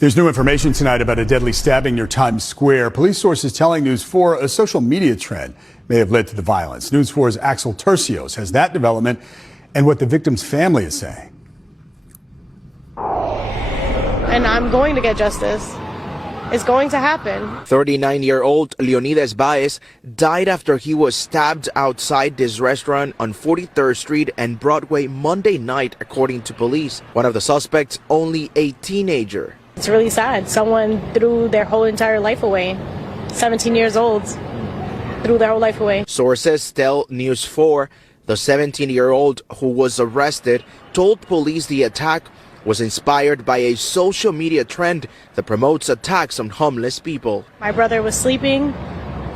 There's new information tonight about a deadly stabbing near Times Square. Police sources telling News 4 a social media trend may have led to the violence. News 4's Axel Tercios has that development and what the victim's family is saying. And I'm going to get justice. It's going to happen. 39-year-old Leonidas Baez died after he was stabbed outside this restaurant on 43rd Street and Broadway Monday night, according to police. One of the suspects, only a teenager. It's really sad. Someone threw their whole entire life away. 17 years old, threw their whole life away. Sources tell News 4 the 17-year-old who was arrested told police the attack was inspired by a social media trend that promotes attacks on homeless people. My brother was sleeping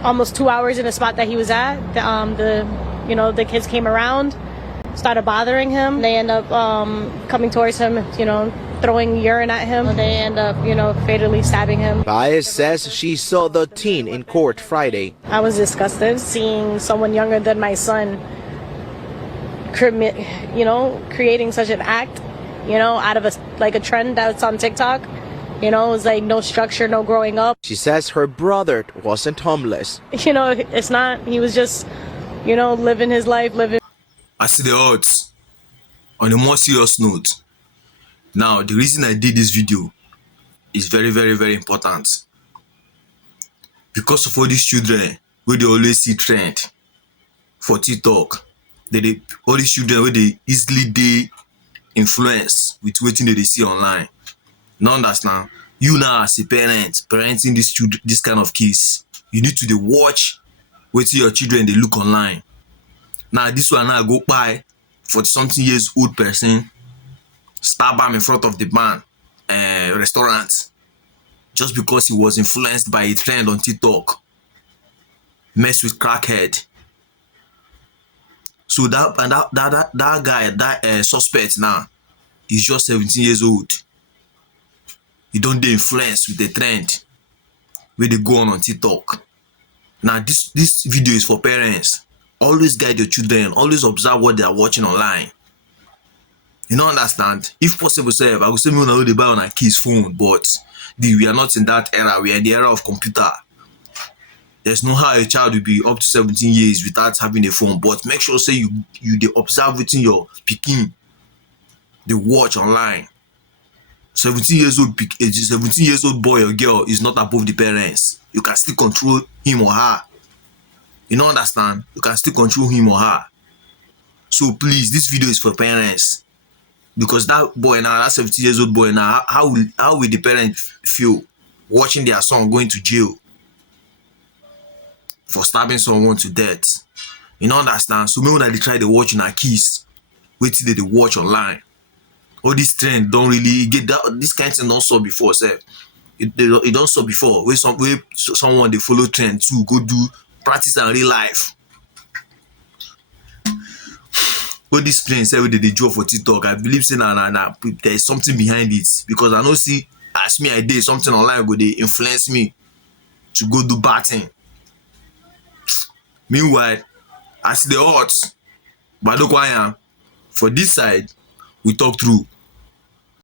almost 2 hours in a spot that he was at. The kids came around, started bothering him. They end up coming towards him, throwing urine at him. They end up, fatally stabbing him. Baez says she saw the teen in court Friday. I was disgusted seeing someone younger than my son creating such an act, out of a trend that's on TikTok. It's like no structure, no growing up. She says her brother wasn't homeless. It's not. He was just, living his life, I see the odds. On a more serious note, now the reason I did this video is very, very, very important. Because of all these children where they always see trend for TikTok, all these children where they easily influence with waiting that they see online. Now understand, you now as a parent, parenting this kind of kids, you need to watch waiting your children they look online. Now this one now go by for something years old person, stab him in front of the man restaurant just because he was influenced by a trend on TikTok. Mess with crackhead. So that guy, that suspect now, is just 17 years old. He don't dey influence with the trend where they go on TikTok. Now this video is for parents. Always guide your children. Always observe what they are watching online. You don't understand? If possible, sir, I will say me know they buy on a kid's phone, but we are not in that era. We are in the era of computer. There's no how a child will be up to 17 years without having a phone. But make sure say you they observe within your picking, they watch online. 17 years old boy or girl is not above the parents. You can still control him or her. You don't understand? You can still control him or her. So please, this video is for parents. Because that boy now, that 17 years old boy now, how will the parent feel watching their son going to jail for stabbing someone to death? You don't understand? So maybe when they try to watch in our kids, wait till they watch online. All this trend don't really get that. This kind of thing don't saw before, sir. It don't saw before. Where someone they follow trend to go do practice in real life. All these trends every day they draw for TikTok. I believe say there is something behind it, because I know see as me I did something online go they influence me to go do bad thing. Meanwhile, I see the odds, but look who I am. For this side, we talk through.